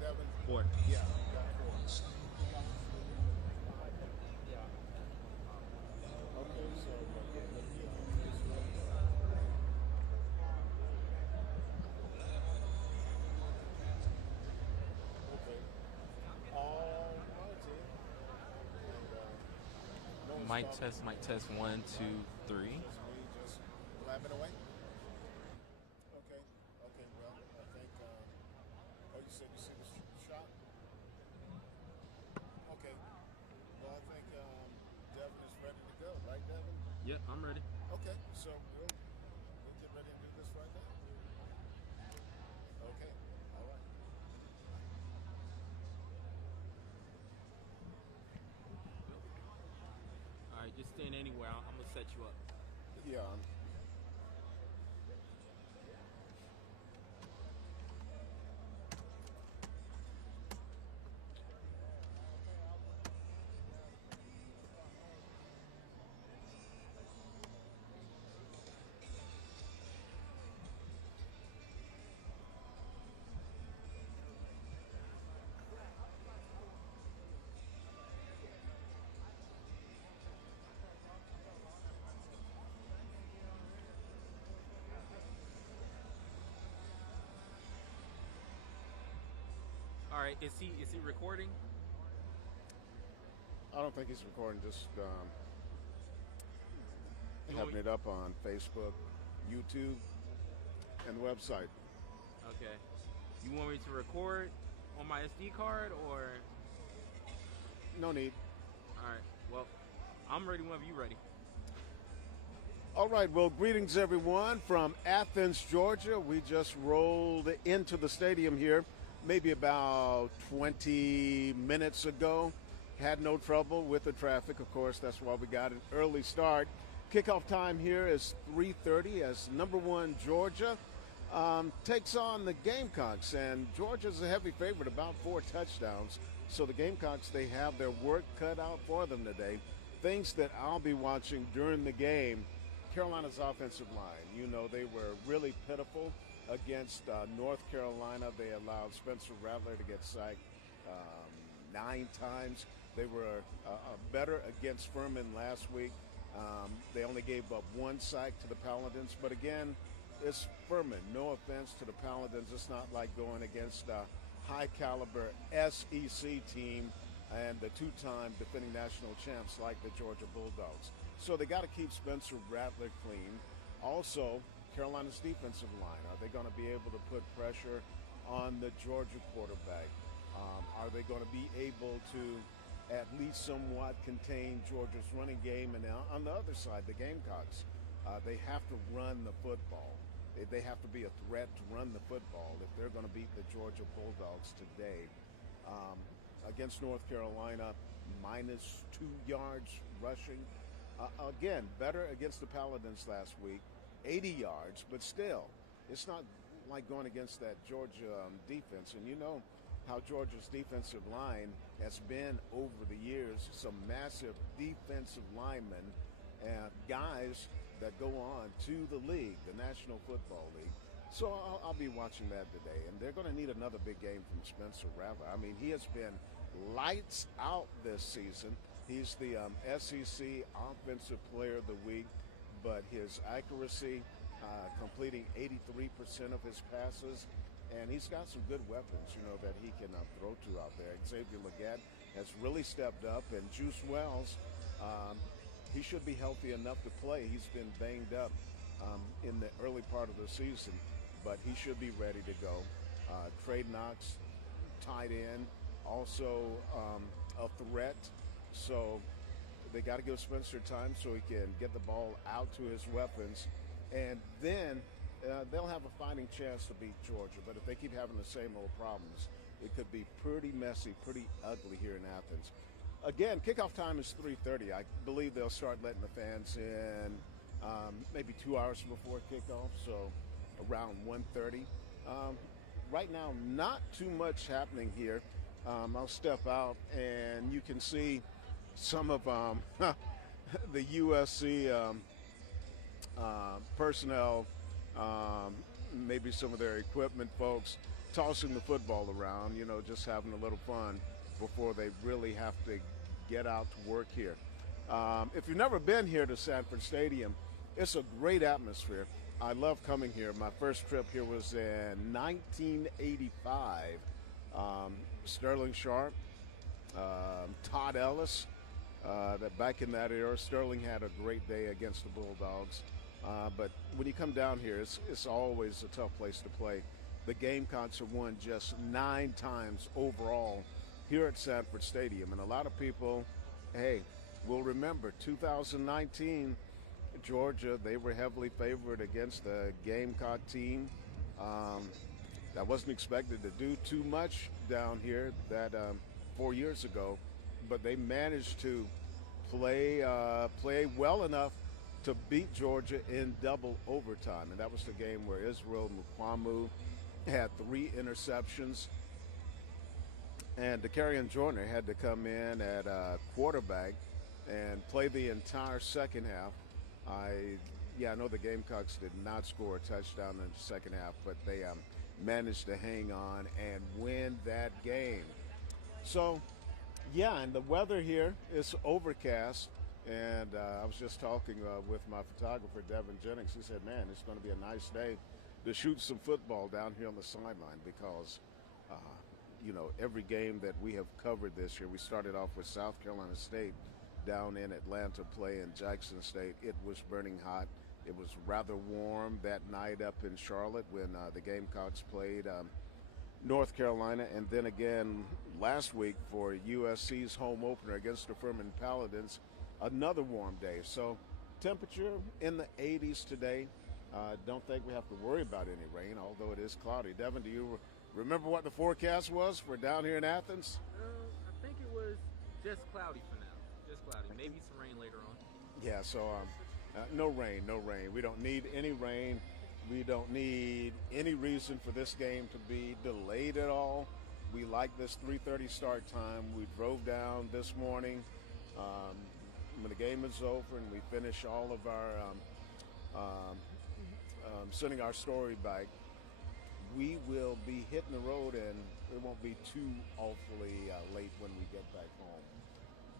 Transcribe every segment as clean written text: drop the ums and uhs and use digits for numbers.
right, Devin? 4. Yeah, got 4. Okay, so let me do this real quick. Okay. All righty. And no one's talking. Mic test, one, Right. two, three. Just me, just blabbing away. Okay. Okay. Well, I think. Oh, you said you see the shot. Okay. Well, I think Devin is ready to go, right, Devin? Yep, I'm ready. Okay. So we'll get ready and do this right now. Okay. All right. All right, just stand anywhere. I'm gonna set you up. Yeah. All right, is he recording? I don't think he's recording. Just You want having me? it up on Facebook, YouTube, and the website. Okay. You want me to record on my SD card or? No need. All right. Well, I'm ready whenever you ready. All right. Well, greetings, everyone, from Athens, Georgia. We just rolled into the stadium here maybe about 20 minutes ago. Had no trouble with the traffic. Of course, that's why we got an early start. Kickoff time here is 3:30 as number one Georgia takes on the Gamecocks, and Georgia's a heavy favorite, about 4 touchdowns. So the Gamecocks, they have their work cut out for them today. Things that I'll be watching during the game: Carolina's offensive line. You know, they were really pitiful against North Carolina. They allowed Spencer Rattler to get sacked 9 times. They were better against Furman last week. They only gave up 1 sack to the Paladins. But again, it's Furman. No offense to the Paladins. It's not like going against a high-caliber SEC team and the 2-time defending national champs like the Georgia Bulldogs. So they got to keep Spencer Rattler clean. Also, Carolina's defensive line. Are they going to be able to put pressure on the Georgia quarterback? Are they going to be able to at least somewhat contain Georgia's running game? And on the other side, the Gamecocks, they have to run the football. They have to be a threat to run the football if they're going to beat the Georgia Bulldogs today. Against North Carolina, minus 2 yards rushing. Again, better against the Paladins last week, 80 yards, but still, it's not like going against that Georgia defense. And you know how Georgia's defensive line has been over the years, some massive defensive linemen and guys that go on to the league, the National Football League. So I'll be watching that today. And they're going to need another big game from Spencer Rattler. I mean, he has been lights out this season. He's the SEC Offensive Player of the Week, but his accuracy, completing 83% of his passes, and he's got some good weapons, you know, that he can throw to out there. Xavier Legette has really stepped up, and Juice Wells, he should be healthy enough to play. He's been banged up in the early part of the season, but he should be ready to go. Trey Knox, tight end, also a threat. So they got to give Spencer time so he can get the ball out to his weapons, and then they'll have a fighting chance to beat Georgia. But if they keep having the same old problems, it could be pretty messy, pretty ugly here in Athens. Again, kickoff time is 3:30. I believe they'll start letting the fans in maybe 2 hours before kickoff, so around 1:30. Right now, not too much happening here. I'll step out, and you can see some of the USC personnel, maybe some of their equipment folks tossing the football around, just having a little fun before they really have to get out to work here. If you've never been here to Sanford Stadium, it's a great atmosphere. I love coming here. My first trip here was in 1985. Sterling Sharp, Todd Ellis, that back in that era, Sterling had a great day against the Bulldogs. But when you come down here, it's always a tough place to play. The Gamecocks have won just 9 times overall here at Sanford Stadium. And a lot of people, will remember 2019, Georgia, they were heavily favored against the Gamecock team. That wasn't expected to do too much down here that 4 years ago, but they managed to play well enough to beat Georgia in double overtime. And that was the game where Israel Mukwamu had 3 interceptions. And Dakarian Joyner had to come in at quarterback and play the entire second half. I know the Gamecocks did not score a touchdown in the second half, but they managed to hang on and win that game. So, and the weather here is overcast. And I was just talking with my photographer, Devin Jennings. He said, man, it's going to be a nice day to shoot some football down here on the sideline because, every game that we have covered this year, we started off with South Carolina State down in Atlanta playing Jackson State. It was burning hot. It was rather warm that night up in Charlotte when the Gamecocks played North Carolina. And then again last week for USC's home opener against the Furman Paladins, another warm day. So temperature in the 80s today. Don't think we have to worry about any rain, although it is cloudy. Devin, do you remember what the forecast was for down here in Athens? I think it was just cloudy for now. Just cloudy. Maybe some rain later on. Yeah, so no rain. We don't need any rain. We don't need any reason for this game to be delayed at all. We like this 3:30 start time. We drove down this morning when the game is over and we finish all of our sending our story back. We will be hitting the road and it won't be too awfully late when we get back home.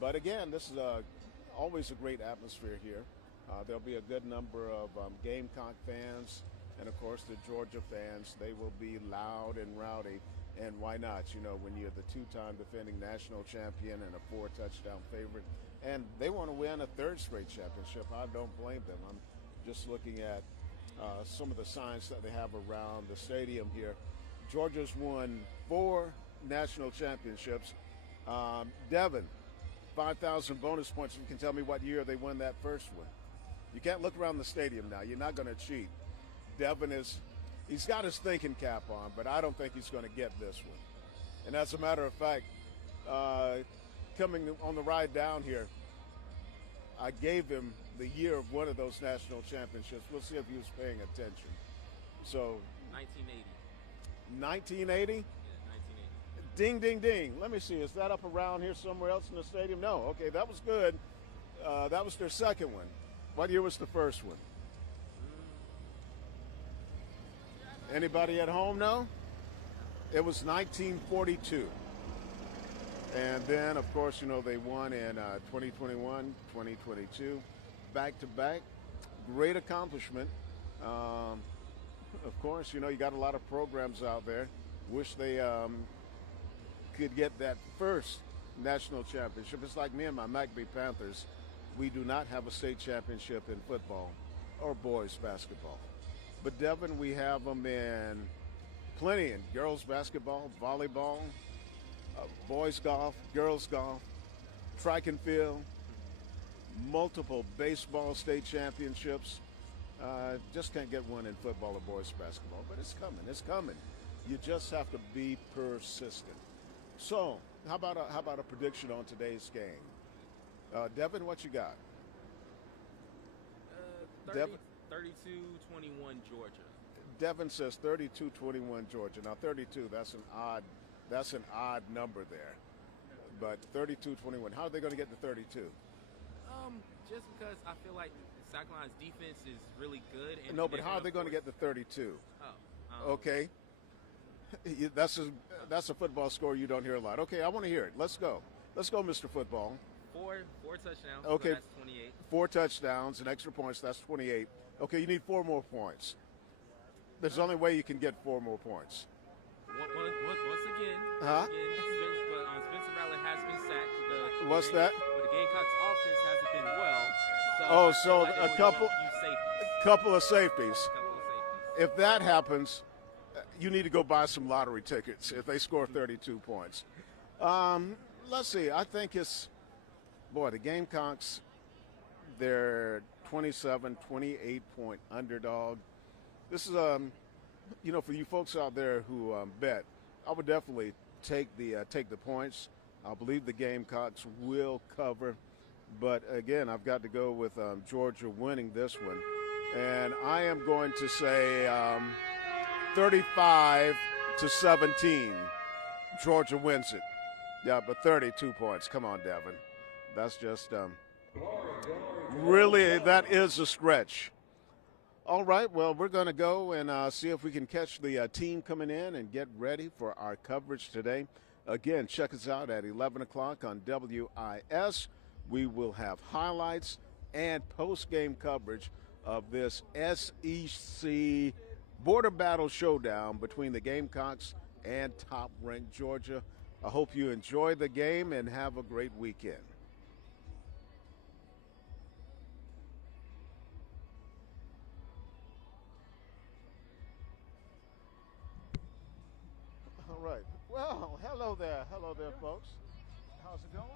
But again, this is always a great atmosphere here. There'll be a good number of Gamecock fans and, of course, the Georgia fans. They will be loud and rowdy. And why not? When you're the 2-time defending national champion and a 4-touchdown favorite, and they want to win a 3rd straight championship, I don't blame them. I'm just looking at some of the signs that they have around the stadium here. Georgia's won 4 national championships. Devin, 5,000 bonus points. You can tell me what year they won that first one. You can't look around the stadium now. You're not going to cheat. Devin he's got his thinking cap on, but I don't think he's going to get this one. And as a matter of fact, coming on the ride down here, I gave him the year of one of those national championships. We'll see if he was paying attention. So 1980. 1980? Yeah, 1980. Ding, ding, ding. Let me see. Is that up around here somewhere else in the stadium? No. Okay, that was good. That was their second one. What year was the first one? Anybody at home know? It was 1942. And then, of course, they won in 2021, 2022, back-to-back. Great accomplishment. Of course, you got a lot of programs out there. Wish they could get that first national championship. It's like me and my McBee Panthers. We do not have a state championship in football or boys basketball. But, Devin, we have them in plenty in girls basketball, volleyball, boys golf, girls golf, track and field, multiple baseball state championships. Just can't get one in football or boys basketball, but it's coming. It's coming. You just have to be persistent. So, how about a prediction on today's game? Devin, what you got? 32-21 Georgia. Devin says 32-21 Georgia. Now 32, that's an odd number there. But 32-21. How are they going to get to 32? Just because I feel like South Carolina's defense is really good. And No, but how are they going to get to 32? Oh. Okay. That's a football score you don't hear a lot. Okay, I want to hear it. Let's go. Let's go, Mr. Football. Four touchdowns. Okay. So that's 28. 4 touchdowns and extra points. That's 28. Okay, you need 4 more points. There's only way you can get 4 more points. Once again, Huh? Spencer Rattler has been sacked. What's that? But the Gamecocks offense hasn't been well. So Oh, I so feel like they a will couple- use safeties. Couple of safeties. Couple of safeties. If that happens, you need to go buy some lottery tickets if they score 32 points. Let's see. I think the Gamecocks, they're 27, 28-point underdog. This is, for you folks out there who bet, I would definitely take the points. I believe the Gamecocks will cover. But, again, I've got to go with Georgia winning this one. And I am going to say 35-17. Georgia wins it. Yeah, but 32 points. Come on, Devin. That's just really, that is a stretch. All right, well, we're going to go and see if we can catch the team coming in and get ready for our coverage today. Again, check us out at 11 o'clock on WIS. We will have highlights and post-game coverage of this SEC border battle showdown between the Gamecocks and top-ranked Georgia. I hope you enjoy the game and have a great weekend. All right. Well, hello there. Hello there, folks. How's it going?